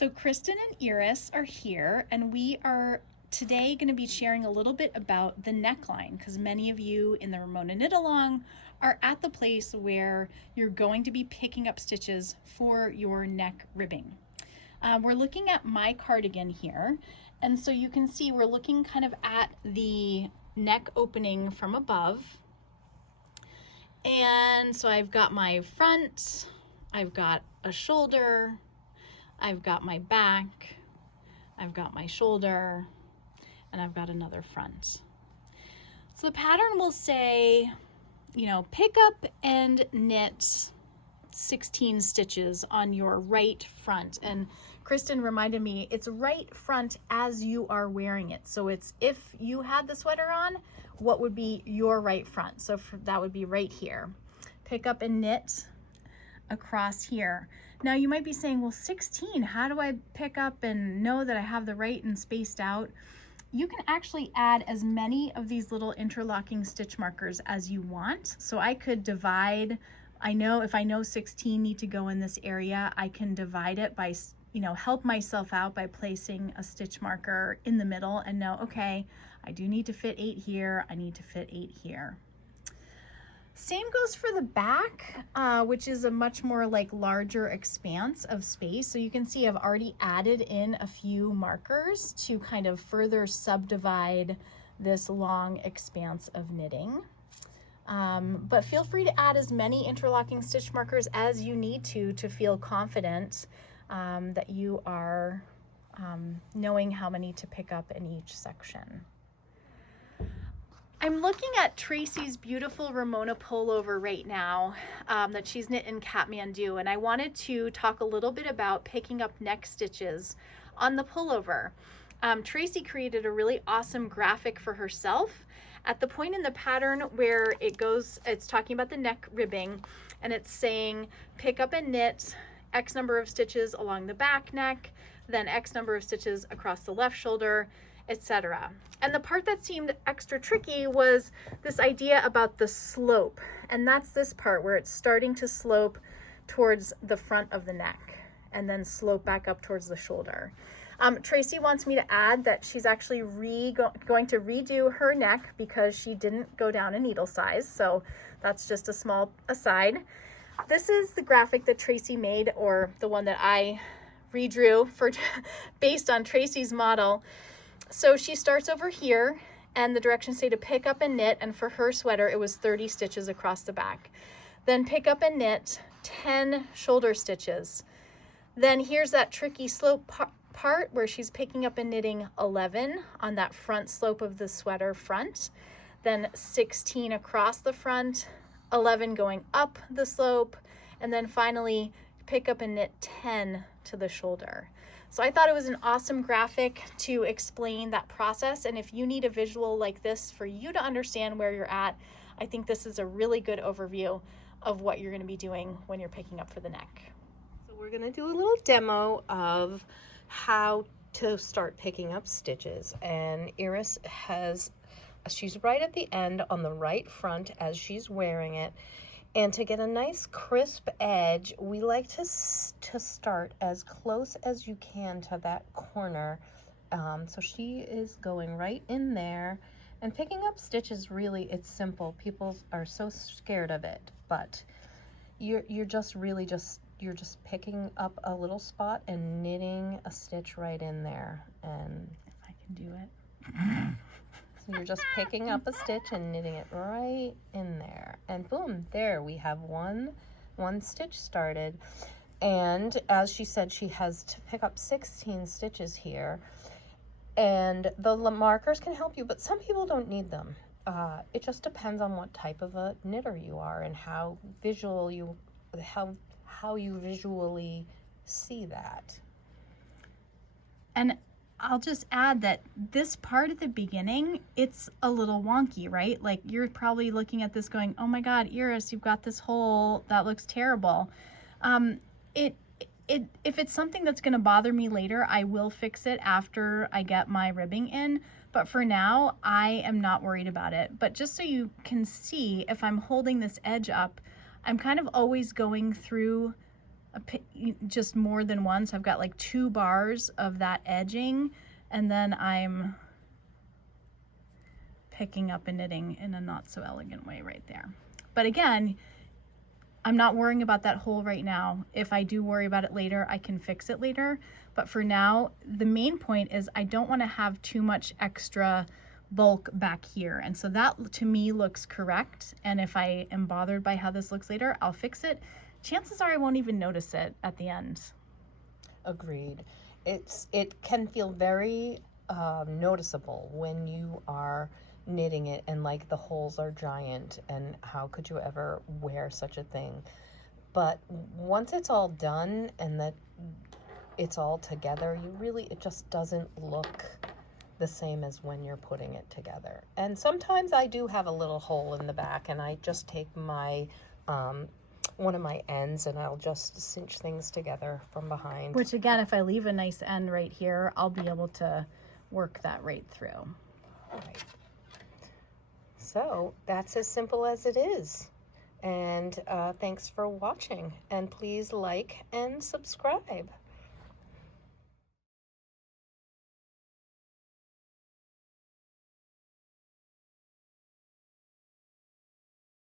So Kristin and Iris are here, and we are today going to be sharing a little bit about the neckline, because many of you in the Ramona Knit Along are at the place where you're going to be picking up stitches for your neck ribbing. We're looking at my cardigan here, and so you can see we're looking kind of at the neck opening from above. And so I've got my front, I've got a shoulder, I've got my back, I've got my shoulder, and I've got another front. So the pattern will say, you know, pick up and knit 16 stitches on your right front. And Kristin reminded me, it's right front as you are wearing it. So it's, if you had the sweater on, what would be your right front? So that would be right here. Pick up and knit across here. Now you might be saying, well, 16, how do I pick up and know that I have the right and spaced out? You can actually add as many of these little interlocking stitch markers as you want. So I could divide, if I know 16 need to go in this area, I can divide it by, help myself out by placing a stitch marker in the middle and know, okay, I do need to fit 8 here, I need to fit 8 here. Same goes for the back, which is a much more larger expanse of space. So you can see I've already added in a few markers to kind of further subdivide this long expanse of knitting. But feel free to add as many interlocking stitch markers as you need to feel confident that you are knowing how many to pick up in each section. I'm looking at Tracy's beautiful Ramona pullover right now that she's knit in Kathmandu, and I wanted to talk a little bit about picking up neck stitches on the pullover. Tracy created a really awesome graphic for herself at the point in the pattern where it's talking about the neck ribbing, and it's saying pick up and knit X number of stitches along the back neck, then X number of stitches across the left shoulder, etc. And the part that seemed extra tricky was this idea about the slope. And that's this part where it's starting to slope towards the front of the neck and then slope back up towards the shoulder. Tracy wants me to add that she's actually going to redo her neck because she didn't go down a needle size. So that's just a small aside. This is the graphic that Tracy made, or the one that I redrew based on Tracy's model. So she starts over here, and the directions say to pick up and knit, and for her sweater it was 30 stitches across the back. Then pick up and knit 10 shoulder stitches. Then here's that tricky slope part where she's picking up and knitting 11 on that front slope of the sweater front, then 16 across the front, 11 going up the slope, and then finally pick up and knit 10 to the shoulder. So I thought it was an awesome graphic to explain that process. And if you need a visual like this for you to understand where you're at, I think this is a really good overview of what you're going to be doing when you're picking up for the neck. So we're going to do a little demo of how to start picking up stitches. And Iris she's right at the end on the right front as she's wearing it. And to get a nice crisp edge, we like to start as close as you can to that corner. So she is going right in there. And picking up stitches, really, it's simple. People are so scared of it, but you're just picking up a little spot and knitting a stitch right in there. And If I can do it. So you're just picking up a stitch and knitting it right in there, and boom, there we have one stitch started. And as she said, she has to pick up 16 stitches here, and the markers can help you, but some people don't need them. It just depends on what type of a knitter you are and how you visually see that. And I'll just add that this part at the beginning, it's a little wonky, right? Like you're probably looking at this going, oh my God, Iris, you've got this hole, that looks terrible. If it's something that's gonna bother me later, I will fix it after I get my ribbing in. But for now, I am not worried about it. But just so you can see, if I'm holding this edge up, I'm kind of always going through just more than one. So I've got like 2 bars of that edging, and then I'm picking up and knitting in a not so elegant way right there. But again, I'm not worrying about that hole right now. If I do worry about it later, I can fix it later. But for now, the main point is I don't want to have too much extra bulk back here. And so that to me looks correct. And if I am bothered by how this looks later, I'll fix it. Chances are I won't even notice it at the end. Agreed. It can feel very noticeable when you are knitting it and like the holes are giant and how could you ever wear such a thing. But once it's all done and that it's all together, it just doesn't look the same as when you're putting it together. And sometimes I do have a little hole in the back, and I just take my one of my ends and I'll just cinch things together from behind. Which again, if I leave a nice end right here, I'll be able to work that right through. Right. So that's as simple as it is. And thanks for watching, and please like and subscribe.